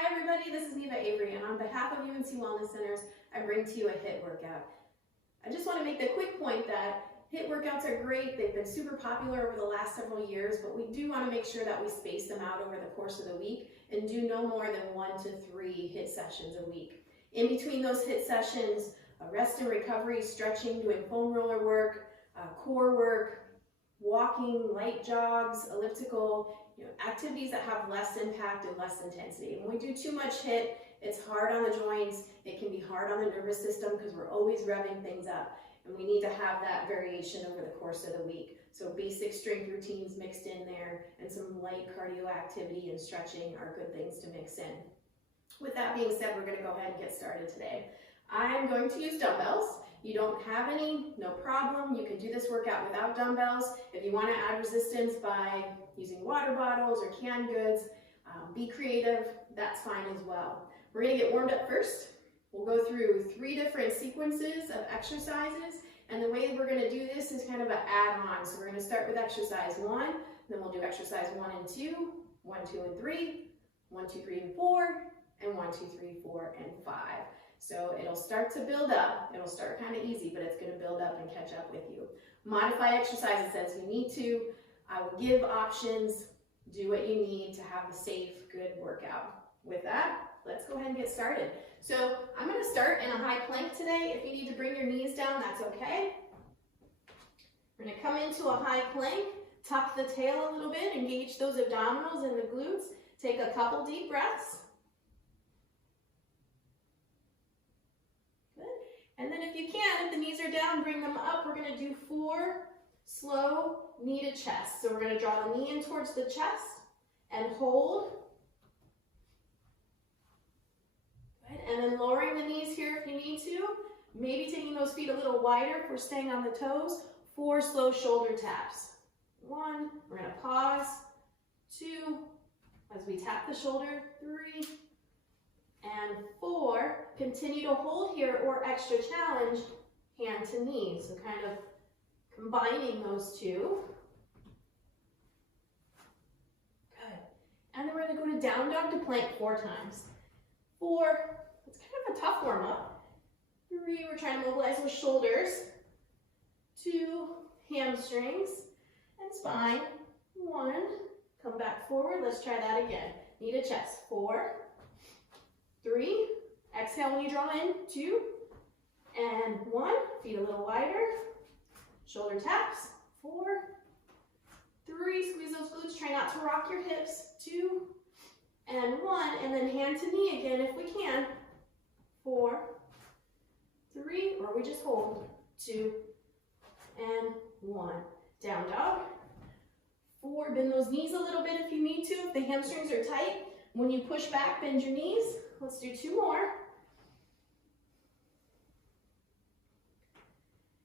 Hi everybody, this is Neva and on behalf of UNC Wellness Centers, I bring to you a HIIT workout. I just want to make the quick point that HIIT workouts are great. They've been super popular over the last several years, but we do want to make sure that we space them out over the course of the week and do no more than 1 to 3 HIIT sessions a week. In between those HIIT sessions, rest and recovery, stretching, doing foam roller work, core work, walking, light jogs, elliptical, activities that have less impact and less intensity. When we do too much HIIT, it's hard on the joints, it can be hard on the nervous system because we're always revving things up, and we need to have that variation over the course of the week. So basic strength routines mixed in there and some light cardio activity and stretching are good things to mix in. With that being said, we're going to go ahead and get started today. I'm going to use dumbbells. You don't have any, no problem. You can do this workout without dumbbells. If you want to add resistance by using water bottles or canned goods, be creative, that's fine as well. We're going to get warmed up first. We'll go through 3 different sequences of exercises, and the way we're going to do this is kind of an add-on. So we're going to start with exercise 1, then we'll do exercise 1 and 2, 1, 2, and 3, 1, 2, 3, and 4, and 1, 2, 3, 4, and 5. So it'll start to build up. It'll start kind of easy, but it's going to build up and catch up with you. Modify exercises as you need to. I will give options. Do what you need to have a safe, good workout. With that, let's go ahead and get started. So I'm going to start in a high plank today. If you need to bring your knees down, that's okay. We're going to come into a high plank, tuck the tail a little bit, engage those abdominals and the glutes. Take a couple deep breaths. And then if you can, if the knees are down, bring them up. We're going to do 4 slow knee to chest. So we're going to draw the knee in towards the chest and hold. Good. And then lowering the knees here if you need to. Maybe taking those feet a little wider if we're staying on the toes. 4 slow shoulder taps. 1, we're going to pause. 2, as we tap the shoulder. 3, and 4, continue to hold here or extra challenge, hand to knee. So kind of combining those two. Good. And then we're going to go to down dog to plank 4 times. 4, it's kind of a tough warm up. 3, we're trying to mobilize those shoulders. 2, hamstrings and spine. 1, come back forward. Let's try that again. Knee to chest. 4, 3, exhale when you draw in, 2, and 1, feet a little wider, shoulder taps, 4, 3, squeeze those glutes, try not to rock your hips, 2, and 1, and then hand to knee again if we can, 4, 3, or we just hold, 2, and 1, down dog, 4, bend those knees a little bit if you need to, if the hamstrings are tight. When you push back, bend your knees. Let's do 2 more.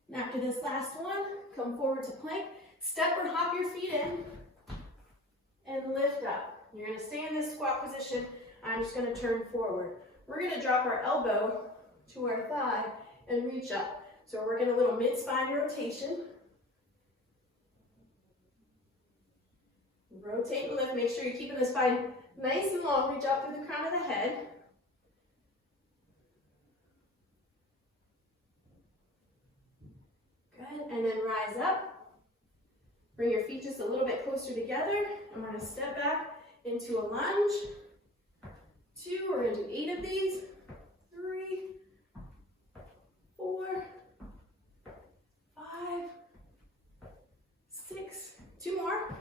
And after this last one, come forward to plank. Step or hop your feet in and lift up. You're going to stay in this squat position. I'm just going to turn forward. We're going to drop our elbow to our thigh and reach up. So we're getting a little mid-spine rotation. Rotate and lift. Make sure you're keeping the spine nice and long. Reach out through the crown of the head. Good. And then rise up. Bring your feet just a little bit closer together. I'm going to step back into a lunge. 2. We're going to do 8 of these. 3, 4, 5, 6. 2 more.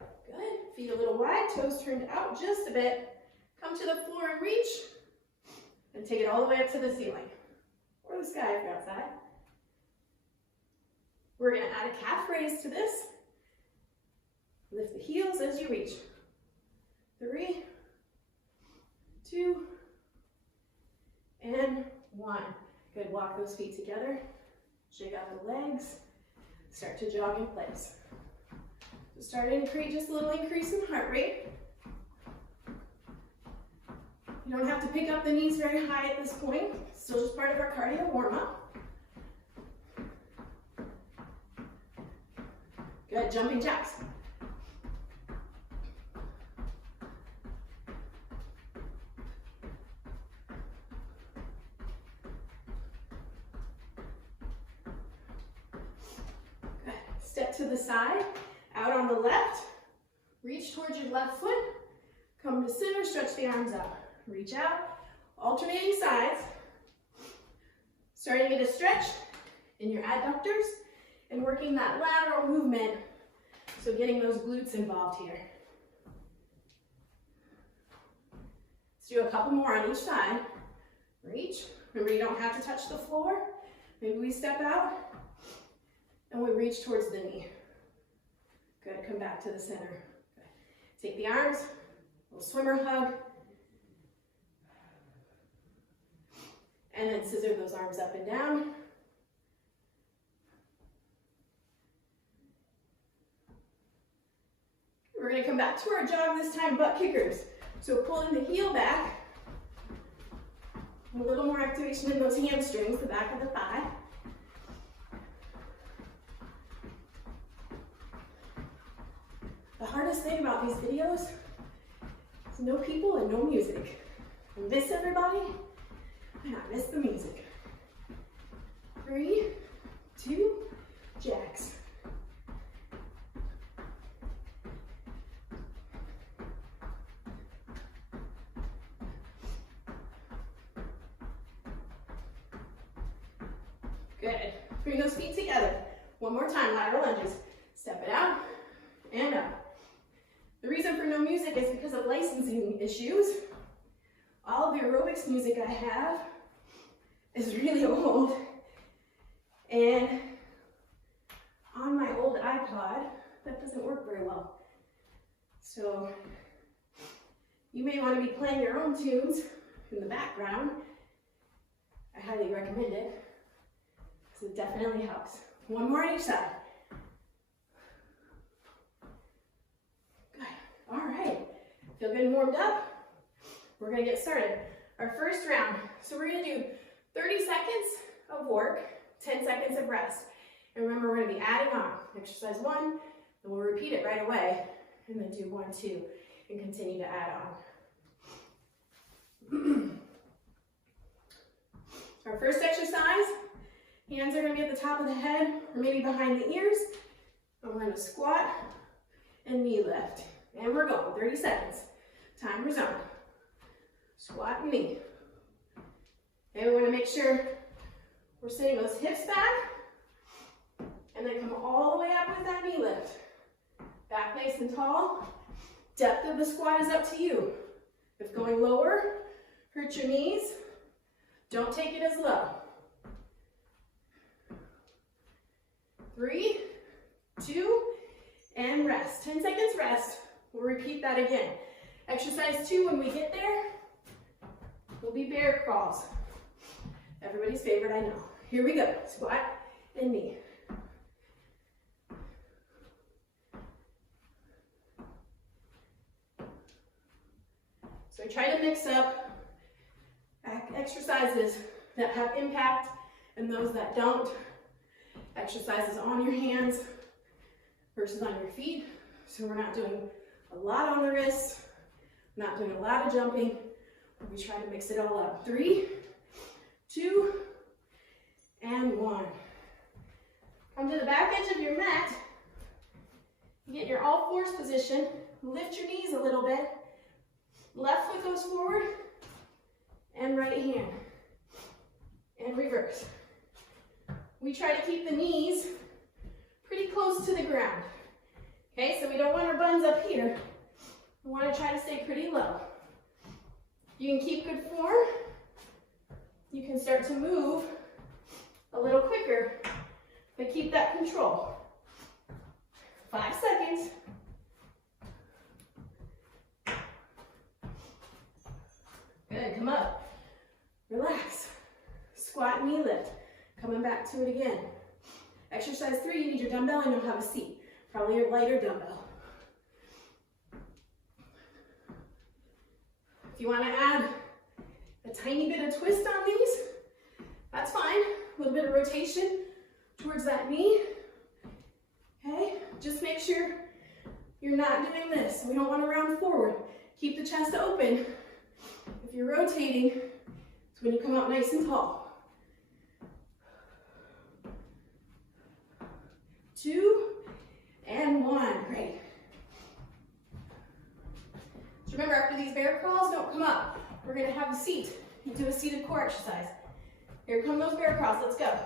Good. Feet a little wide, toes turned out just a bit. Come to the floor and reach. And take it all the way up to the ceiling. Or the sky if you're outside. We're going to add a calf raise to this. Lift the heels as you reach. 3, 2, and 1. Good. Walk those feet together. Shake out the legs. Start to jog in place. So starting to create just a little increase in heart rate. You don't have to pick up the knees very high at this point. It's still just part of our cardio warm-up. Good, jumping jacks. to the side, out on the left, reach towards your left foot, come to center, stretch the arms out, reach out, alternating sides, starting to get a stretch in your adductors and working that lateral movement, so getting those glutes involved here. Let's do a couple more on each side. Reach. Remember, you don't have to touch the floor. Maybe we step out and we reach towards the knee. Good, come back to the center. Good. Take the arms, little swimmer hug, and then scissor those arms up and down. We're gonna come back to our jog this time, butt kickers. So pulling the heel back, a little more activation in those hamstrings, the back of the thigh. The hardest thing about these videos is no people and no music. I miss everybody, and I miss the music. 3, 2, jacks. Good. Bring those feet together. One more time, lateral lunges. Step it out and up. The reason for no music is because of licensing issues. All of the aerobics music I have is really old. And on my old iPod, that doesn't work very well. So you may want to be playing your own tunes in the background. I highly recommend it, because it definitely helps. One more on each side. Good. All right. Feel good and warmed up? We're going to get started. Our first round. So we're going to do 30 seconds of work, 10 seconds of rest. And remember, we're going to be adding on. Exercise 1, and we'll repeat it right away. And then do 1, 2, and continue to add on. Our first exercise, hands are going to be at the top of the head, or maybe behind the ears. And we're going to squat and knee lift. And we're going, 30 seconds. Timer's on. Squat and knee. And we want to make sure we're sitting those hips back, and then come all the way up with that knee lift. Back nice and tall. Depth of the squat is up to you. If going lower hurts your knees, don't take it as low. 3, 2, and rest. 10 seconds rest. We'll repeat that again. Exercise 2, when we get there, will be bear crawls. Everybody's favorite, I know. Here we go. Squat and knee. So I try to mix up exercises that have impact and those that don't. Exercises on your hands versus on your feet. So we're not doing a lot on the wrists, not doing a lot of jumping. We try to mix it all up. 3, 2, and 1. Come to the back edge of your mat. Get in your all fours position. Lift your knees a little bit. Left foot goes forward, and right hand. And reverse. We try to keep the knees pretty close to the ground. Okay, so we don't want our buns up here. We want to try to stay pretty low. You can keep good form. You can start to move a little quicker, but keep that control. 5 seconds. Good, come up. Relax. Squat, knee lift. Coming back to it again. Exercise 3, you need your dumbbell and you'll have a seat. Probably your lighter dumbbell. If you want to add a tiny bit of twist on these, that's fine. A little bit of rotation towards that knee. Okay, just make sure you're not doing this. We don't want to round forward. Keep the chest open. If you're rotating, it's when you come up nice and tall. 2, come up. We're gonna have a seat. You do a seated core exercise. Here come those bear crawls, let's go.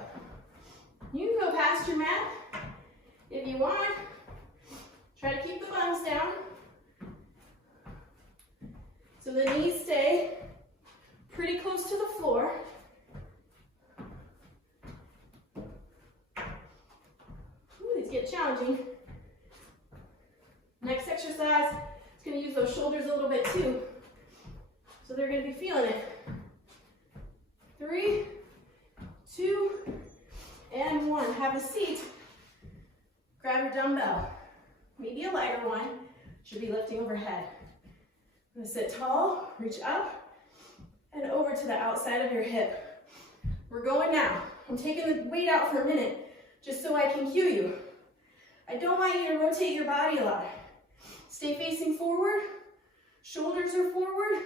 You can go past your mat if you want. Try to keep the buns down so the knees stay pretty close to the floor. Ooh, these get challenging. Next exercise is going to use those shoulders a little bit too. So they're going to be feeling it. 3, 2, and 1. Have a seat. Grab your dumbbell. Maybe a lighter one. Should be lifting overhead. I'm going to sit tall, reach up, and over to the outside of your hip. We're going now. I'm taking the weight out for a minute just so I can cue you. I don't want you to rotate your body a lot. Stay facing forward. Shoulders are forward.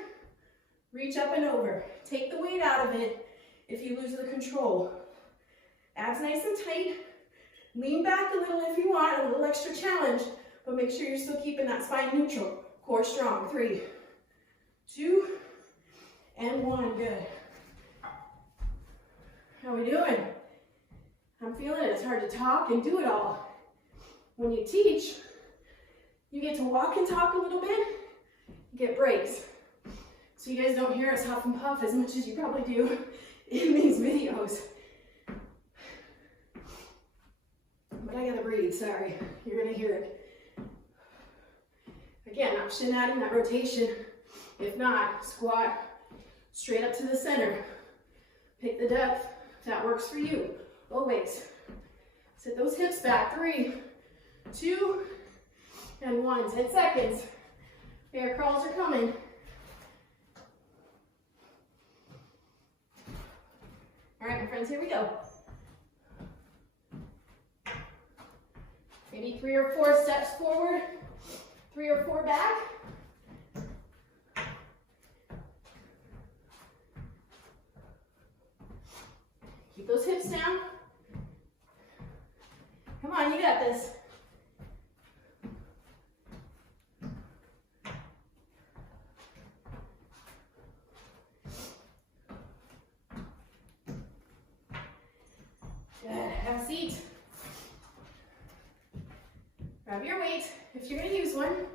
Reach up and over. Take the weight out of it if you lose the control. Abs nice and tight. Lean back a little if you want, a little extra challenge, but make sure you're still keeping that spine neutral. Core strong. 3, 2, and 1. Good. How we doing? I'm feeling it. It's hard to talk and do it all. When you teach, you get to walk and talk a little bit, get breaks. So you guys don't hear us huff and puff as much as you probably do in these videos. But I gotta breathe, sorry. You're gonna hear it. Again, option adding that rotation. If not, squat straight up to the center. Pick the depth that works for you. Always. Sit those hips back. 3, 2, and 1. 10 seconds. Bear crawls are coming. All right, my friends, here we go. Maybe 3 or 4 steps forward, 3 or 4 back. Keep those hips down. Come on, you got this. Good, have a seat. Grab your weight if you're gonna use one.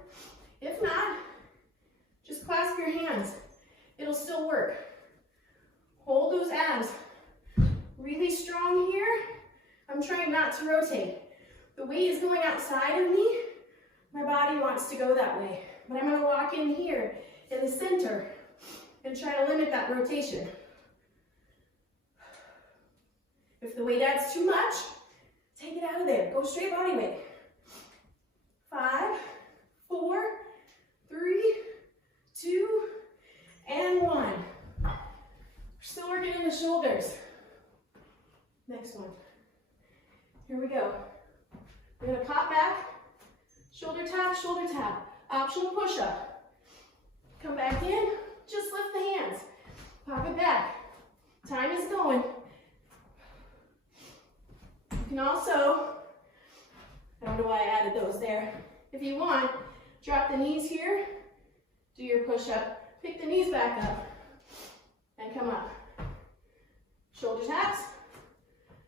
If not, just clasp your hands. It'll still work. Hold those abs really strong here. I'm trying not to rotate. The weight is going outside of me. My body wants to go that way. But I'm gonna lock in here in the center and try to limit that rotation. If the weight adds too much, take it out of there. Go straight body weight. 5, 4, 3, 2, and 1. We're still working in the shoulders. Next one. Here we go. We're gonna pop back, shoulder tap, optional push-up. Come back in, just lift the hands. Pop it back. Time is going. You can also, I don't know why I added those there. If you want, drop the knees here, do your push-up, pick the knees back up, and come up. Shoulder taps,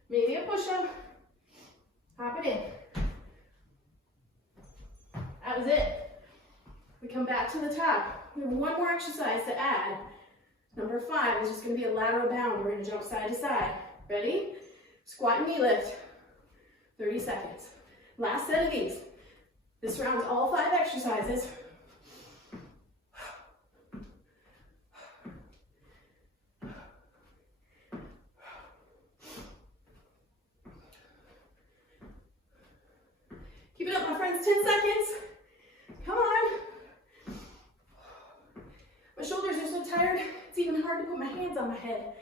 maybe a push-up, hop it in. That was it. We come back to the top. We have one more exercise to add. Number 5 is just going to be a lateral bound. We're going to jump side to side. Ready? Squat and knee lift. 30 seconds. Last set of these. This round's all 5 exercises. Keep it up, my friends. 10 seconds. Come on. My shoulders are so tired, it's even hard to put my hands on my head.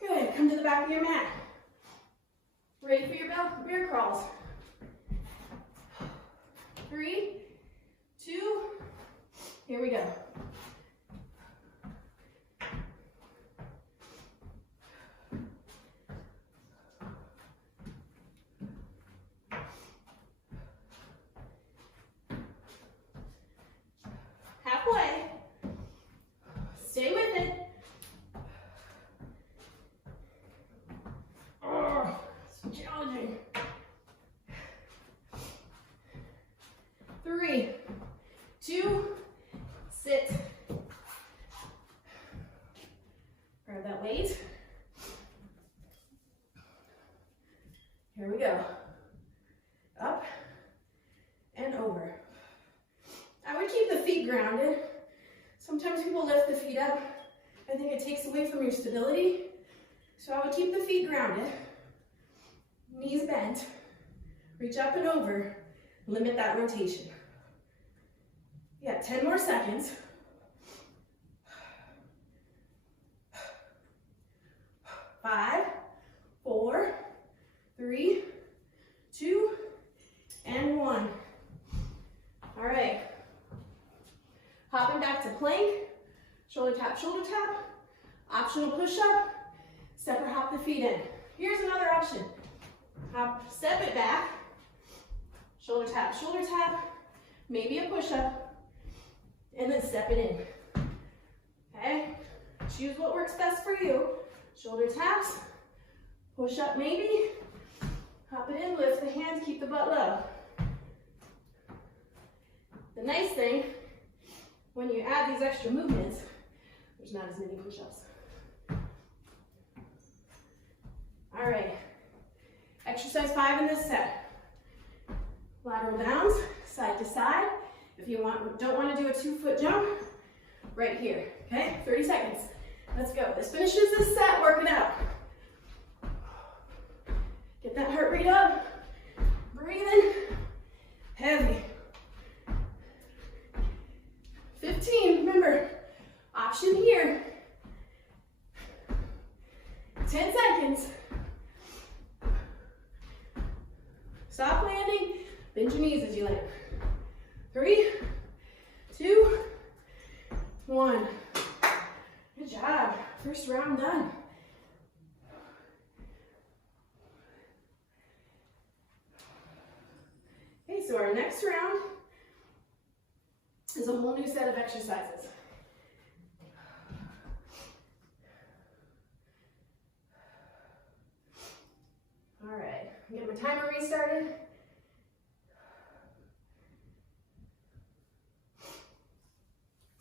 Good. Come to the back of your mat. Ready for your bear crawls. 3, 2, here we go. Halfway. Here we go. Up and over. I would keep the feet grounded. Sometimes people lift the feet up. I think it takes away from your stability. So I would keep the feet grounded. Knees bent. Reach up and over. Limit that rotation. You got 10 more seconds. 5, 4, 3, 2, and 1. All right. Hopping back to plank. Shoulder tap, shoulder tap. Optional push-up. Step or hop the feet in. Here's another option. Hop, step it back. Shoulder tap, maybe a push-up, and then step it in. Okay? Choose what works best for you. Shoulder taps, push-up maybe, hop it in, lift the hands, keep the butt low. The nice thing, when you add these extra movements, there's not as many push-ups. All right, exercise 5 in this set. Lateral downs, side to side. If you don't want to do a 2-foot jump, right here, okay? 30 seconds. Let's go. This finishes this set, working out. Get that heart rate up. Breathing. Heavy. 15, remember, option here. 10 seconds. Soft landing. Bend your knees as you land. 3, 2, 1. Good job. First round done. Okay, so our next round is a whole new set of exercises. All right, get my timer restarted.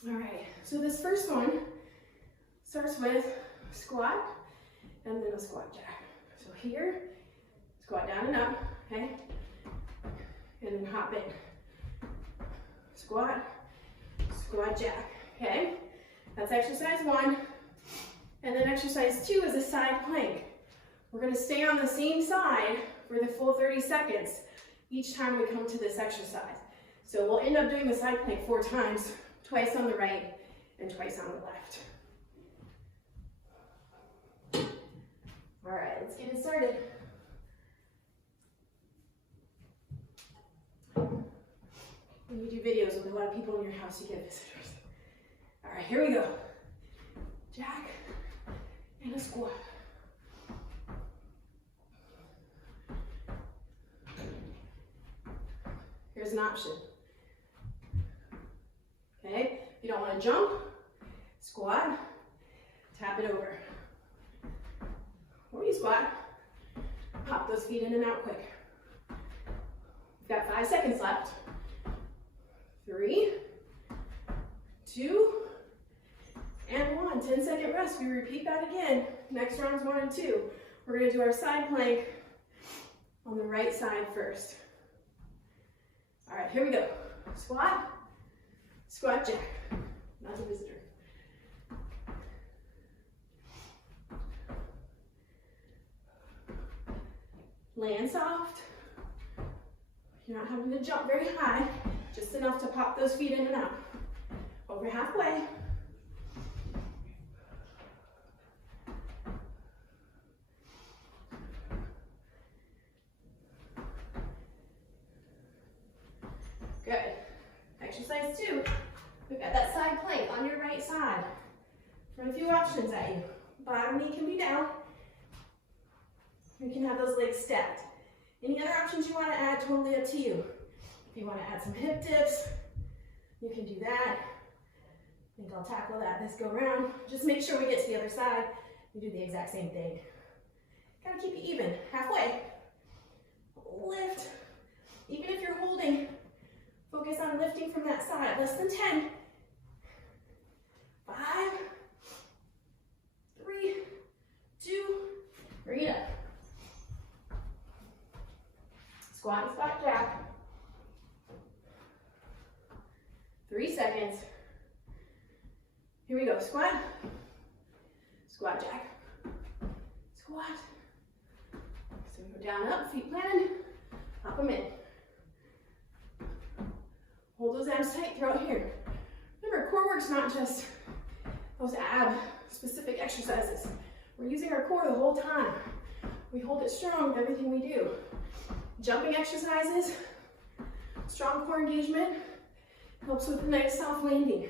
All right, so this first one starts with squat and then a squat jack. So here, squat down and up, okay? And then hop in. Squat, squat jack, okay? That's exercise 1. And then exercise 2 is a side plank. We're gonna stay on the same side for the full 30 seconds each time we come to this exercise. So we'll end up doing the side plank 4 times, twice on the right and twice on the left. All right, let's get it started. When you do videos with a lot of people in your house, you get visitors. All right, here we go. Jack and a squat. Here's an option. Okay, if you don't want to jump, squat, tap it over. Or you squat, pop those feet in and out quick. We've got 5 seconds left. 3, 2, and 1. 10-second rest. We repeat that again. Next round's 1 and 2. We're going to do our side plank on the right side first. All right, here we go. Squat, squat jack. Not a visitor. Land soft. You're not having to jump very high, just enough to pop those feet in and out. Over halfway. Good. Exercise 2. We've got that side plank on your right side. Throw a few options at you. Bottom knee can be down. You can have those legs stacked. Any other options you want to add, totally up to you. If you want to add some hip dips, you can do that. I think I'll tackle that this go round. Just make sure we get to the other side. We do the exact same thing. Gotta keep it even, halfway. Lift. Even if you're holding, focus on lifting from that side. Less than 10. 5, 3, 2, bring it up. Squat and squat jack. 3 seconds. Here we go. Squat. Squat jack. Squat. So we go down, up, feet planted. Pop them in. Hold those abs tight throughout here. Remember, core work's not just those ab-specific exercises. We're using our core the whole time. We hold it strong with everything we do. Jumping exercises, strong core engagement, helps with a nice soft landing.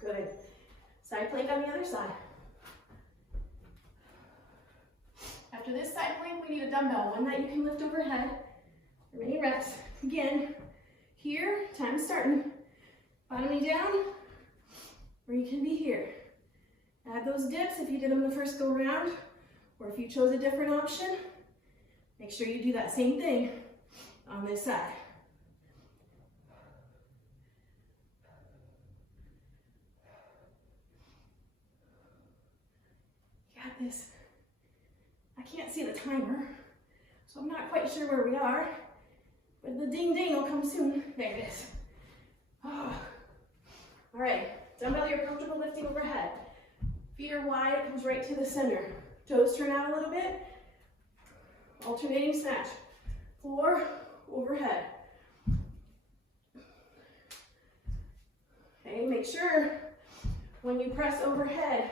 Good. Side plank on the other side. After this side plank, we need a dumbbell, one that you can lift overhead. Remaining reps. Again, here, time starting. Bottoming down, or you can be here. Add those dips if you did them the first go round, or if you chose a different option, make sure you do that same thing on this side. You got this. I can't see the timer, so I'm not quite sure where we are, but the ding ding will come soon. There it is. Oh. All right, dumbbell you're comfortable lifting overhead. Feet are wide, it comes right to the center. Toes turn out a little bit. Alternating snatch. Floor, overhead. Okay, make sure when you press overhead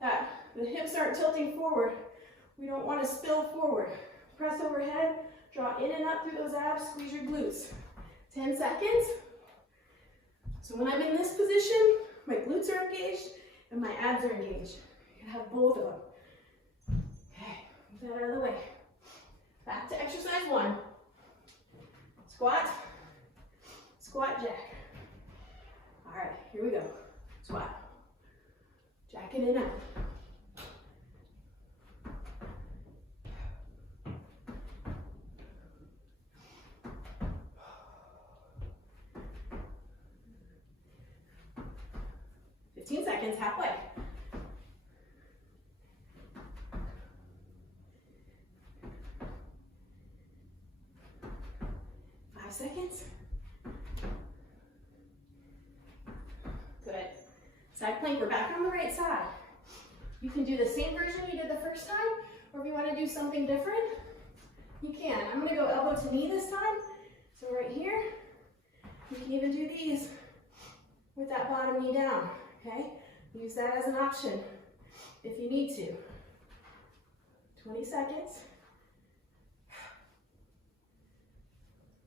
that the hips aren't tilting forward. We don't want to spill forward. Press overhead, draw in and up through those abs, squeeze your glutes. 10 seconds. So when I'm in this position, my glutes are engaged and my abs are engaged. You can have both of them. Okay, move that out of the way. Back to exercise 1. Squat, squat, jack. All right, here we go. Squat, jack it in and out. Seconds, halfway. 5 seconds. Good. Side plank, we're back on the right side. You can do the same version you did the first time, or if you want to do something different, you can. I'm going to go elbow to knee this time. So right here, you can even do these with that bottom knee down. Okay, use that as an option if you need to. 20 seconds.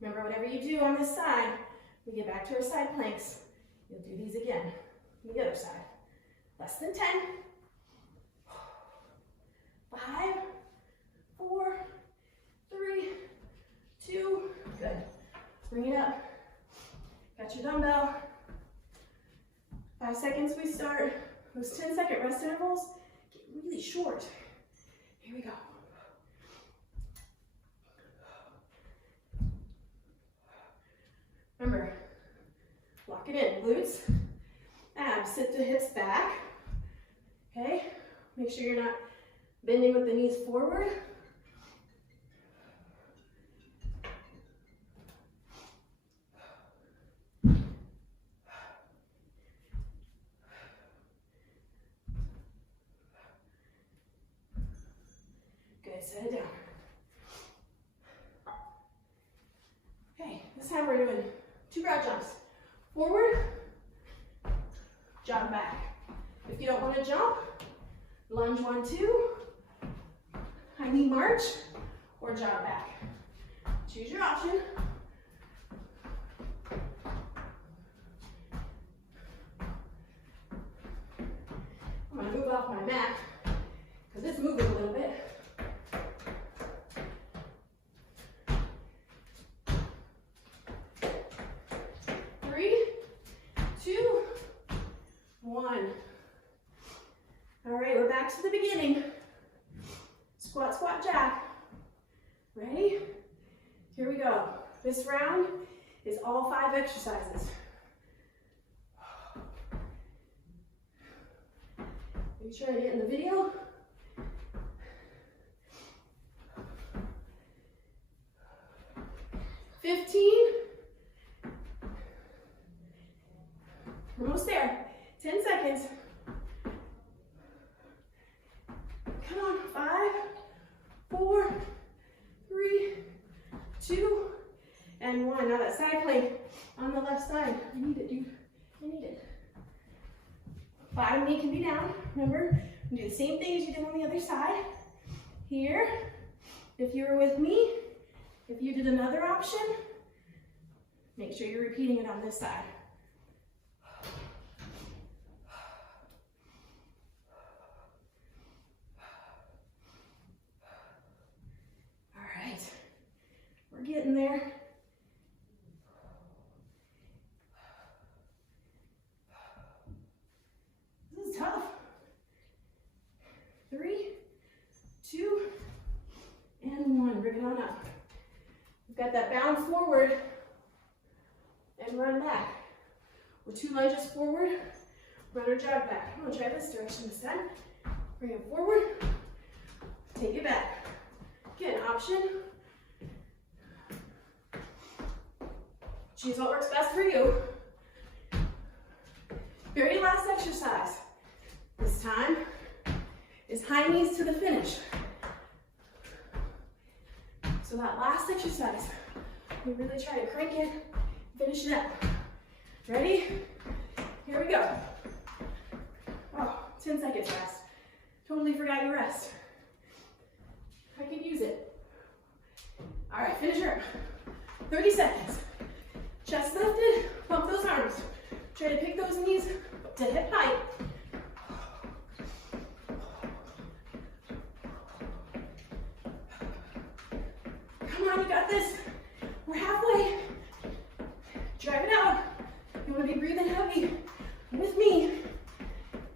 Remember, whatever you do on this side, we get back to our side planks. You'll do these again on the other side. Less than 10. 5, 4, 3, 2, good. Bring it up. Got your dumbbell. 5 seconds we start. Those 10-second rest intervals get really short. Here we go. Remember, lock it in. Glutes, abs, sit the hips back. Okay? Make sure you're not bending with the knees forward. Good, set it down. Okay, this time we're doing 2 broad jumps. Forward, jump back. If you don't want to jump, lunge 1, 2, high knee march, or jog back. Choose your option. I'm going to move off my mat because it's moving a little bit. All right, we're back to the beginning. Squat, squat, jack. Ready? Here we go. This round is all 5 exercises. Make sure I get in the video. 15. Almost there. 10 seconds. Come on. 5, 4, 3, 2, and 1. Now that side plank on the left side. I need it, dude. I need it. Bottom knee can be down. Remember, do the same thing as you did on the other side. Here, if you were with me, if you did another option, make sure you're repeating it on this side. All right, we're getting there. This is tough. 3, 2, and 1. Bring it on up. We've got that bound forward and run back. With 2 lunges forward, run or jog back. I'm gonna try this direction this time. Bring it forward, take it back. Again, option. Choose what works best for you. Very last exercise. This time is high knees to the finish. So that last exercise, we really try to crank it, finish it up. Ready? Here we go. Oh, 10 seconds rest. Totally forgot your rest. I can use it. All right, finish her. 30 seconds. Chest lifted, pump those arms. Try to pick those knees to hip height. Come on, you got this. We're halfway. Drive it out. You want to be breathing heavy with me.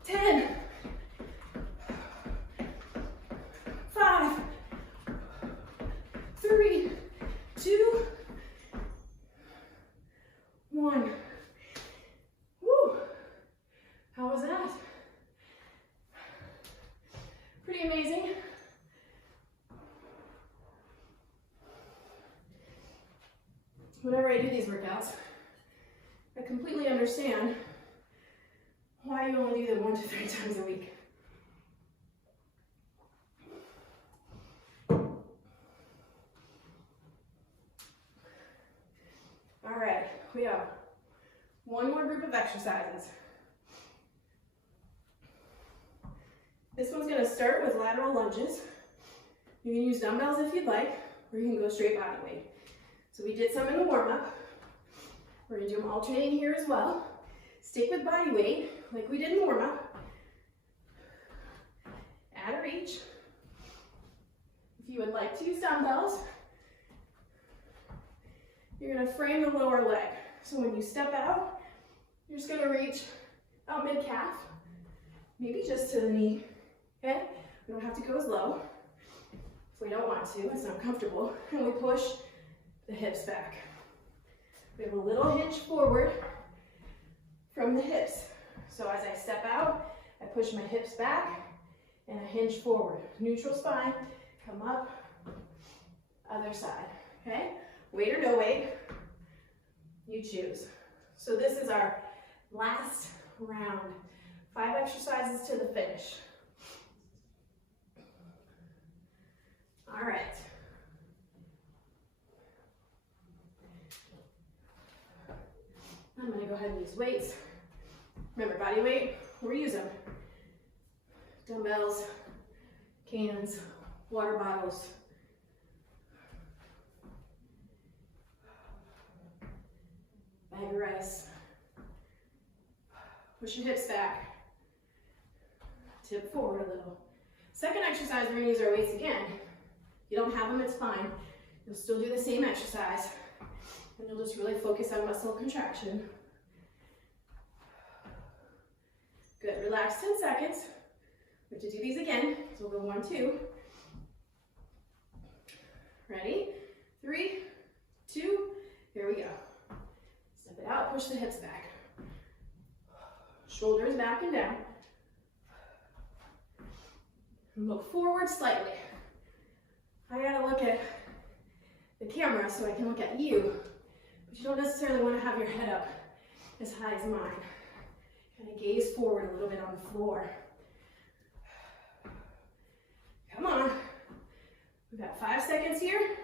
10, 5, 3, 2, 1. Woo. How was that? Pretty amazing. Whenever I do these workouts, I completely understand why you only do them 1 to 3 times a week. All right, we have one more group of exercises. This one's going to start with lateral lunges. You can use dumbbells if you'd like, or you can go straight body weight. So we did some in the warm-up. We're going to do them alternating here as well. Stick with body weight, like we did in the warm-up. Add a reach. If you would like to use dumbbells, you're going to frame the lower leg. So when you step out, you're just going to reach out mid-calf, maybe just to the knee, okay? We don't have to go as low if we don't want to, it's not comfortable. And we push the hips back. We have a little hinge forward from the hips. So as I step out, I push my hips back and I hinge forward. Neutral spine, come up, other side, okay? Weight or no weight, you choose. So this is our last round. 5 exercises to the finish. All right. I'm going to go ahead and use weights. Remember, body weight, we're using dumbbells, cans, water bottles. Bag of rice. Push your hips back. Tip forward a little. Second exercise, we're going to use our weights again. If you don't have them, it's fine. You'll still do the same exercise. And you'll just really focus on muscle contraction. Good, relax 10 seconds. We have to do these again, so we'll go 1, 2. Ready? 3, 2, here we go. Step it out, push the hips back. Shoulders back and down. And look forward slightly. I gotta look at the camera so I can look at you, but you don't necessarily want to have your head up as high as mine. Kind of gaze forward a little bit on the floor. Come on. We've got 5 seconds here.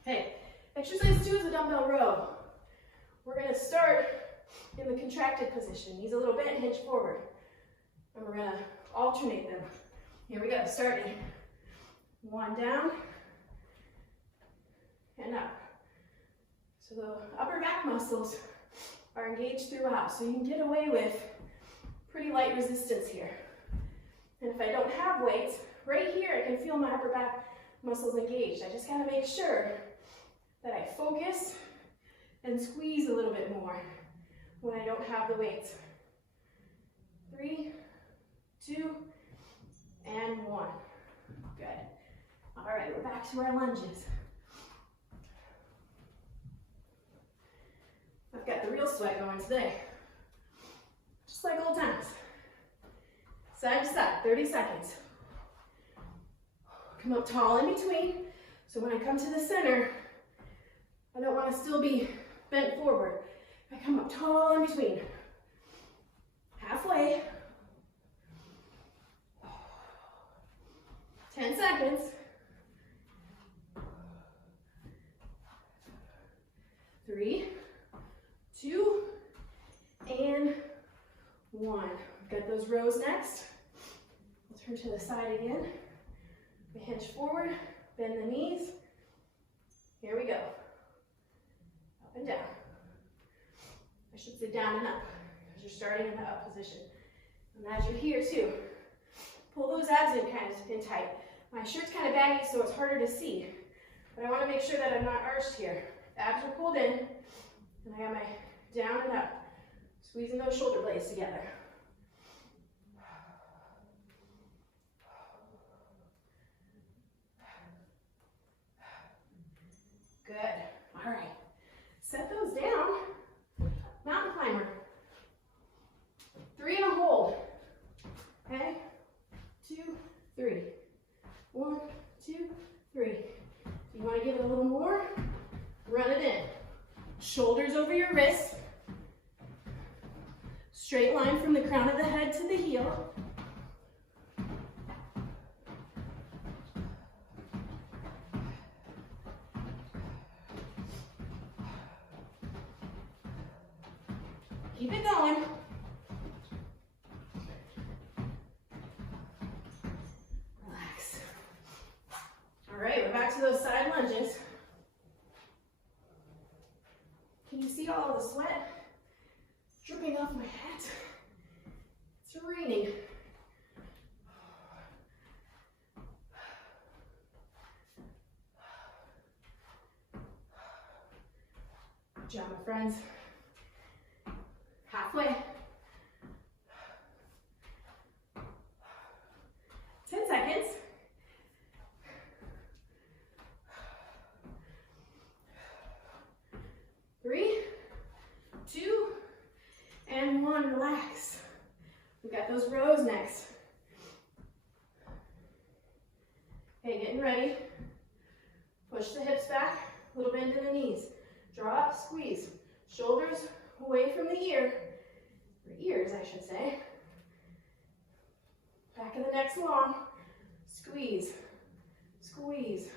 Okay, exercise 2 is a dumbbell row. We're going to start in the contracted position. Knees a little bent, hinge forward. And we're going to alternate them. Here we go, starting. 1 down and up. So the upper back muscles are engaged throughout, so you can get away with pretty light resistance here. And if I don't have weights, right here I can feel my upper back muscles engaged. I just gotta make sure that I focus and squeeze a little bit more when I don't have the weights. 3, 2, and 1. Good. All right, we're back to our lunges. I've got the real sweat going today. Just like old times. Side to side, 30 seconds. Come up tall in between. So when I come to the center, I don't want to still be bent forward. I come up tall in between. Halfway. 10 seconds. 3, 2, and 1. We've got those rows next. We'll turn to the side again. We hinge forward, bend the knees. Here we go. Up and down. I should say down and up, because you're starting in the up position. And as you're here too, pull those abs in kind of in tight. My shirt's kind of baggy, so it's harder to see. But I want to make sure that I'm not arched here. Abs are pulled in, and I got my down and up. Squeezing those shoulder blades together. Good. All right. Set those down. Mountain climber. 3 and a hold. Okay? 2, 3. 1, 2, 3. If you want to give it a little more, run it in. Shoulders over your wrists. Straight line from the crown of the head to the heel. Keep it going. Relax. All right, we're back to those side lunges. Can you see all the sweat dripping off my hat? It's raining. Good job, my friends. Halfway. 10 seconds. 3, 2, and 1. Relax. We got those rows next. Okay, getting ready. Push the hips back, little bend in the knees. Draw up, squeeze. Shoulders away from the ear, or ears, I should say. Back of the neck's long. Squeeze, squeeze.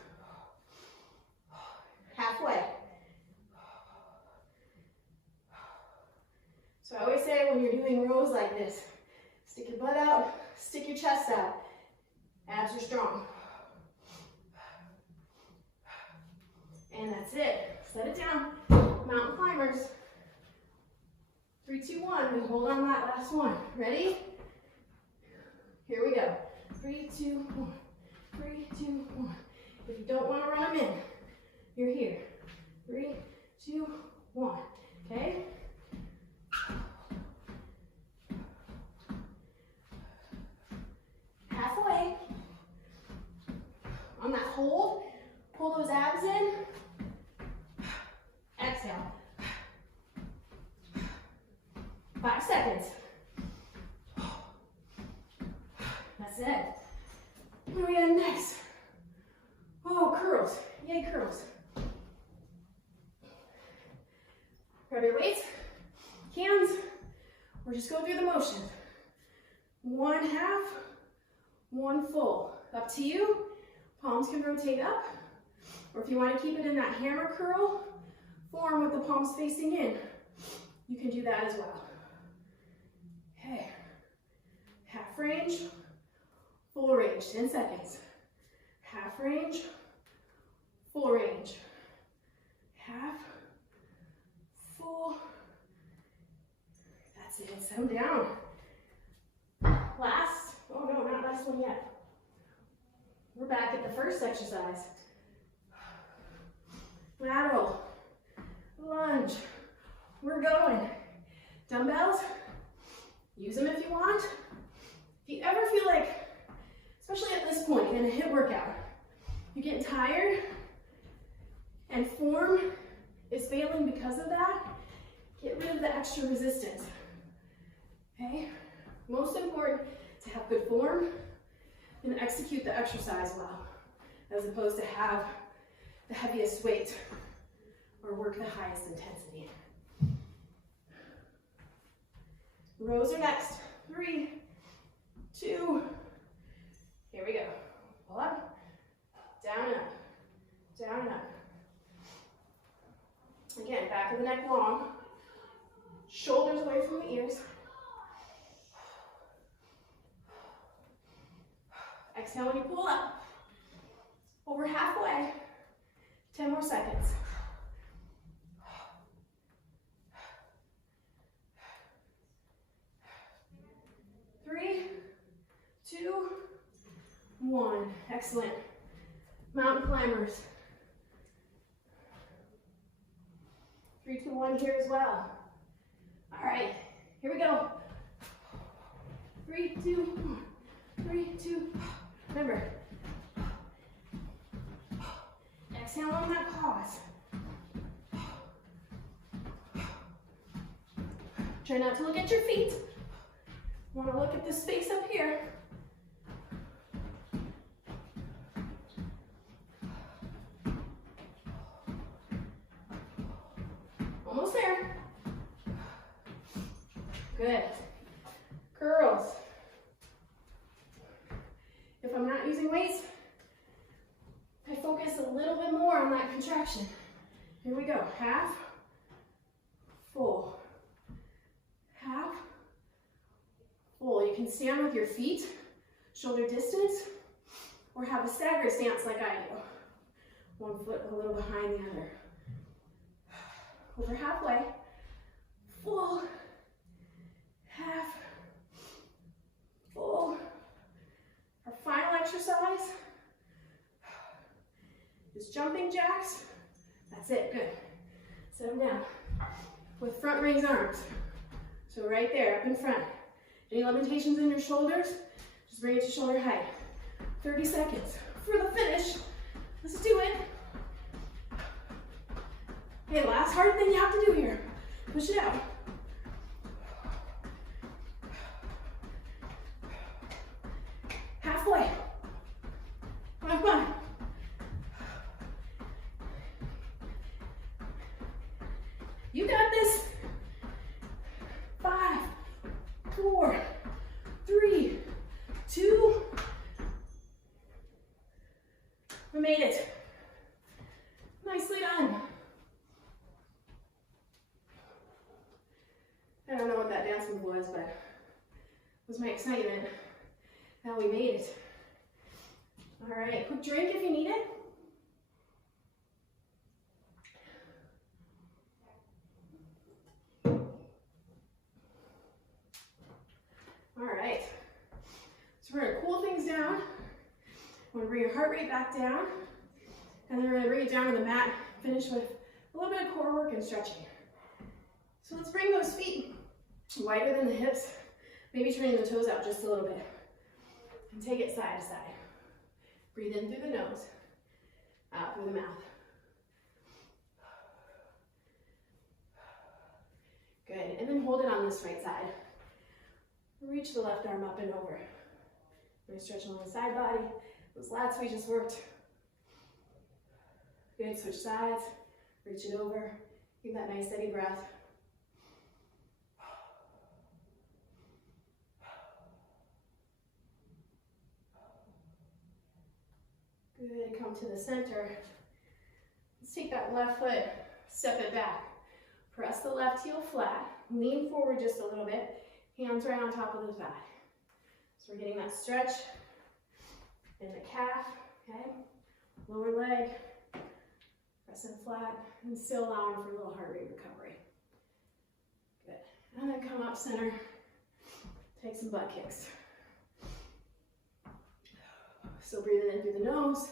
Halfway. So I always say when you're doing rows like this, stick your butt out, stick your chest out. Abs are strong. And that's it. Set it down. Mountain climbers. 3, 2, 1. We hold on that last one. Ready? Here we go. 3, 2, 1. 3, 2, 1. If you don't want to run them in, you're here. 3, 2, 1. Okay? Halfway. On that hold, pull those abs in. Exhale. 5 seconds. That's it. What do we got next? Okay, curls. Grab your weights, hands, or just go through the motion. 1/2, 1 full. Up to you. Palms can rotate up, or if you want to keep it in that hammer curl form with the palms facing in, you can do that as well. Okay. Half range, full range, 10 seconds. Half range, full range. Half, full. That's it, settle down. Last, oh no, not last one yet. We're back at the first exercise. Lateral, lunge, we're going. Dumbbells, use them if you want. If you ever feel like, especially at this point in a HIIT workout, you're getting tired and form is failing because of that, get rid of the extra resistance, okay? Most important to have good form and execute the exercise well, as opposed to have the heaviest weight or work the highest intensity. Rows are next. 3, 2, here we go. Pull up, down and up, down and up. Again, back of the neck long, shoulders away from the ears. Exhale when you pull up. Over halfway. 10 more seconds. Three, 2, 1. Excellent. Mountain climbers. 3, 2, 1 here as well. All right, here we go. 3, 2, 1. 3, 2. Remember, exhale on that pause. Try not to look at your feet. Want to look at this space up here. Almost there. Good. Curls. If I'm not using weights, I focus a little bit more on that contraction. Here we go. Half, full. Half, full. You can stand with your feet, shoulder distance, or have a staggered stance like I do. One foot a little behind the other. Over halfway. Full. Half, full. Our final exercise is jumping jacks. That's it, good. Set them down with front raise arms. So right there, up in front. Any limitations in your shoulders, just bring it to shoulder height. 30 seconds for the finish. Let's do it. Okay, last hard thing you have to do here. Push it out. Halfway. Come on, come on. You got this. 5, 4, 3, 2. We made it. Nicely done. I don't know what that dance move was, but it was my excitement that we made it. All right, quick drink if you need it. All right, so we're gonna cool things down. We're gonna bring your heart rate back down, and then we're gonna bring it down to the mat, finish with a little bit of core work and stretching. So let's bring those feet wider than the hips, maybe turning the toes out just a little bit. And take it side to side. Breathe in through the nose, out through the mouth. Good, and then hold it on this right side. Reach the left arm up and over. We're gonna stretch along the side body. Those lats we just worked. Good, switch sides, reach it over. Give that nice steady breath. Good, come to the center. Let's take that left foot, step it back. Press the left heel flat, lean forward just a little bit, hands right on top of the thigh. So we're getting that stretch in the calf, okay? Lower leg, pressing flat, and still allowing for a little heart rate recovery. Good. And then come up center, take some butt kicks. So breathing in through the nose,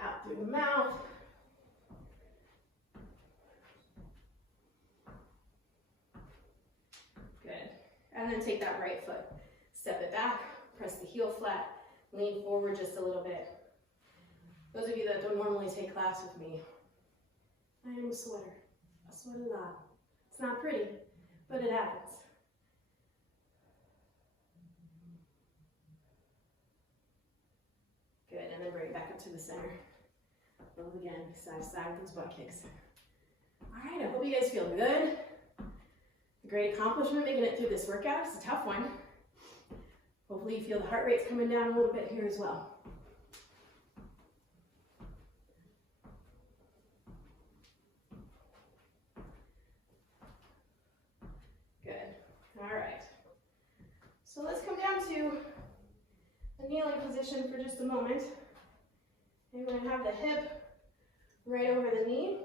out through the mouth. Good. And then take that right foot, step it back, press the heel flat, lean forward just a little bit. Those of you that don't normally take class with me, I am a sweater. I sweat a lot. It's not pretty, but it happens. Good, and then bring it back up to the center. Roll again, side to side with those butt kicks. All right, I hope you guys feel good. A great accomplishment making it through this workout. It's a tough one. Hopefully you feel the heart rate's coming down a little bit here as well. Good, all right. So let's come down to a kneeling position for just a moment. And we're gonna have the hip right over the knee.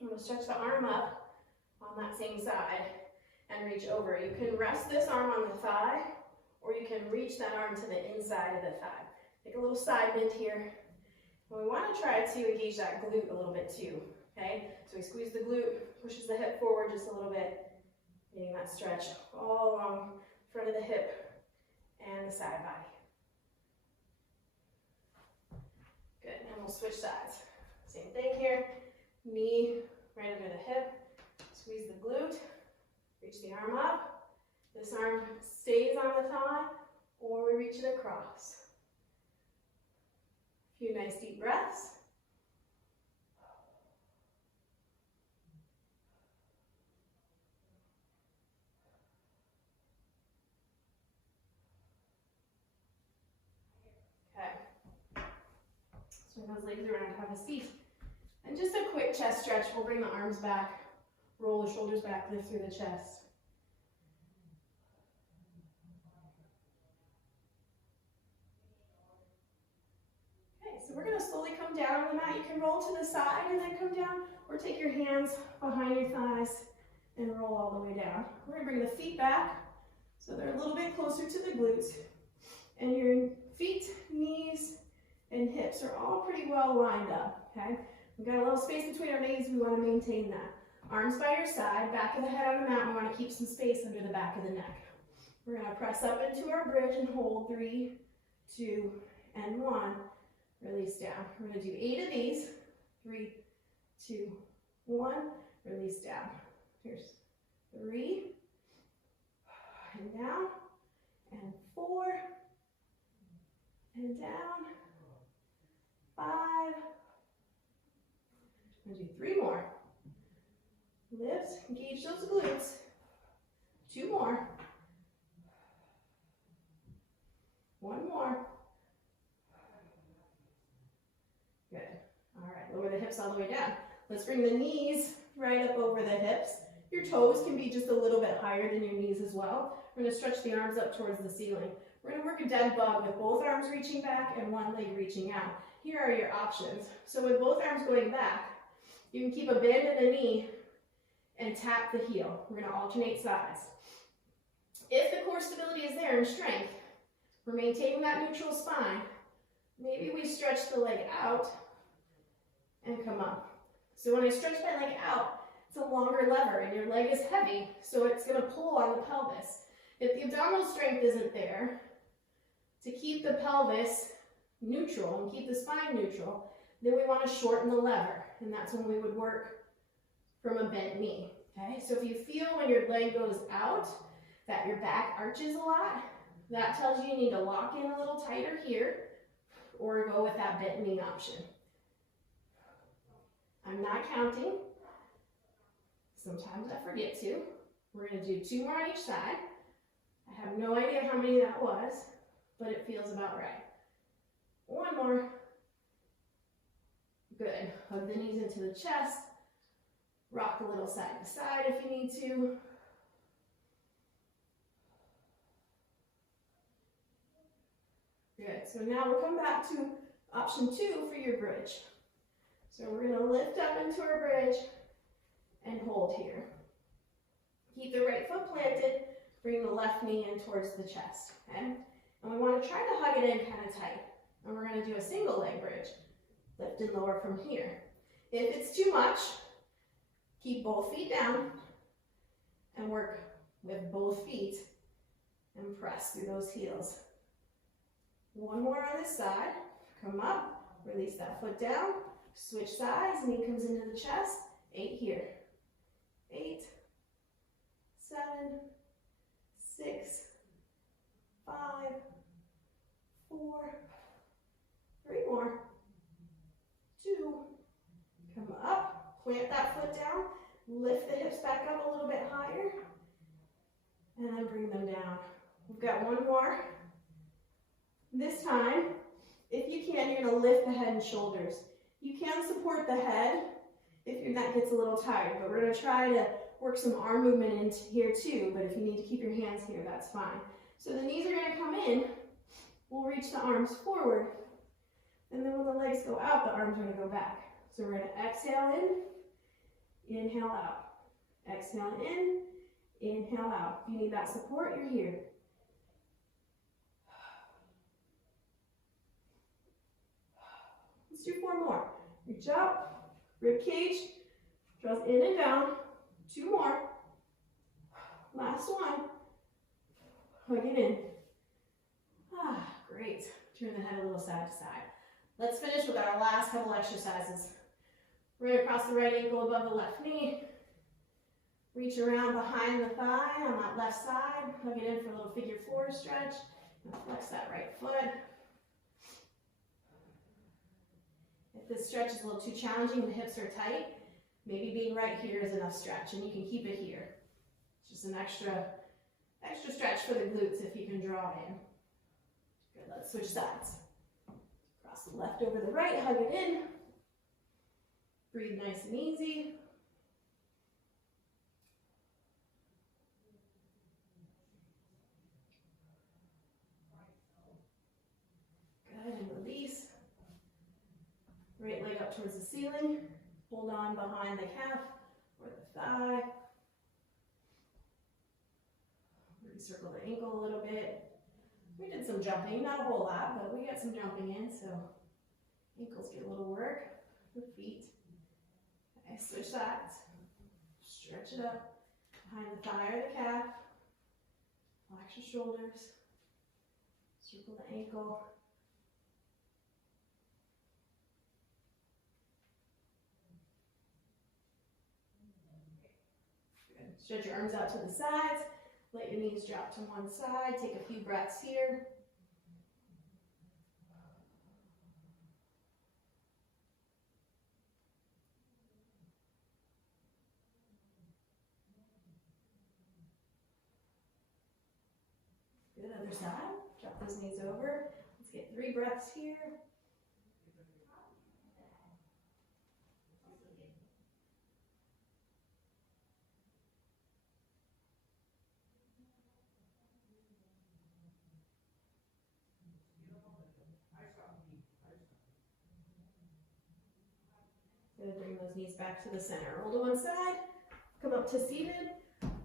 I'm gonna stretch the arm up on that same side and reach over. You can rest this arm on the thigh, or you can reach that arm to the inside of the thigh. Take a little side bend here. And we want to try to engage that glute a little bit too, okay? So we squeeze the glute, pushes the hip forward just a little bit, getting that stretch all along front of the hip and the side body. Good, and we'll switch sides. Same thing here, knee right under the hip, squeeze the glute, reach the arm up. This arm stays on the thigh, or we reach it across. A few nice deep breaths. Okay. Swing those legs around, have a seat. And just a quick chest stretch. We'll bring the arms back, roll the shoulders back, lift through the chest. So we're going to slowly come down on the mat. You can roll to the side and then come down, or take your hands behind your thighs and roll all the way down. We're going to bring the feet back so they're a little bit closer to the glutes. And your feet, knees, and hips are all pretty well lined up, okay? We've got a little space between our knees. We want to maintain that. Arms by your side, back of the head on the mat. We want to keep some space under the back of the neck. We're going to press up into our bridge and hold 3, 2, and 1. Release down. We're going to do 8 of these. 3, 2, 1. Release down. Here's 3. And down. And 4. And down. 5. I'm going to do 3 more. Lift. Engage those glutes. 2 more. 1 more. Good. All right, lower the hips all the way down. Let's bring the knees right up over the hips. Your toes can be just a little bit higher than your knees as well. We're going to stretch the arms up towards the ceiling. We're going to work a dead bug with both arms reaching back and one leg reaching out. Here are your options. So with both arms going back, you can keep a bend in the knee and tap the heel. We're going to alternate sides. If the core stability is there and strength, we're maintaining that neutral spine. Maybe we stretch the leg out and come up. So when I stretch my leg out, it's a longer lever and your leg is heavy, so it's going to pull on the pelvis. If the abdominal strength isn't there, to keep the pelvis neutral and keep the spine neutral, then we want to shorten the lever, and that's when we would work from a bent knee. Okay, so if you feel when your leg goes out that your back arches a lot, that tells you you need to lock in a little tighter here, or go with that bent knee option. I'm not counting. Sometimes I forget to. We're going to do 2 more on each side. I have no idea how many that was, but it feels about right. 1 more. Good. Hug the knees into the chest. Rock a little side to side if you need to. Good. So now we'll come back to option 2 for your bridge. So we're going to lift up into our bridge and hold here. Keep the right foot planted. Bring the left knee in towards the chest. Okay? And we want to try to hug it in kind of tight. And we're going to do a single leg bridge. Lift and lower from here. If it's too much, keep both feet down and work with both feet and press through those heels. 1 more on this side. Come up, release that foot down, switch sides, knee comes into the chest. 8 here. 8, 7, 6, 5, 4, 3 more. 2, come up, plant that foot down, lift the hips back up a little bit higher, and then bring them down. We've got 1 more. This time, if you can, you're going to lift the head and shoulders. You can support the head if your neck gets a little tired, but we're going to try to work some arm movement into here too, but if you need to keep your hands here, that's fine. So the knees are going to come in, we'll reach the arms forward, and then when the legs go out, the arms are going to go back. So we're going to exhale in, inhale out. Exhale in, inhale out. If you need that support, you're here. Let's do 4 more. Reach up, rib cage, draws in and down. 2 more. Last one. Hug it in. Ah, great. Turn the head a little side to side. Let's finish with our last couple exercises. We're going to cross the right ankle above the left knee. Reach around behind the thigh on that left side. Hug it in for a little figure 4 stretch. And flex that right foot. If this stretch is a little too challenging, the hips are tight, maybe being right here is enough stretch, and you can keep it here. It's just an extra stretch for the glutes if you can draw in. Good, let's switch sides. Cross the left over the right, hug it in. Breathe nice and easy. Good, and release. Right leg up towards the ceiling. Hold on behind the calf or the thigh. Recircle the ankle a little bit. We did some jumping, not a whole lot, but we got some jumping in, so ankles get a little work. The feet. Okay, switch sides. Stretch it up behind the thigh or the calf. Relax your shoulders. Circle the ankle. Good. Stretch your arms out to the sides. Let your knees drop to one side. Take a few breaths here. Good, other side. Drop those knees over. Let's get 3 breaths here. Good, bring those knees back to the center. Roll to one side. Come up to seated.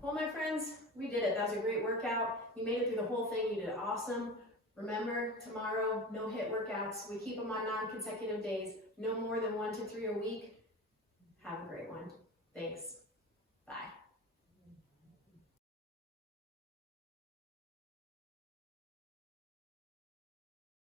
Well, my friends, we did it. That was a great workout. You made it through the whole thing. You did awesome. Remember, tomorrow, no HIIT workouts. We keep them on non-consecutive days. No more than 1 to 3 a week. Have a great one. Thanks.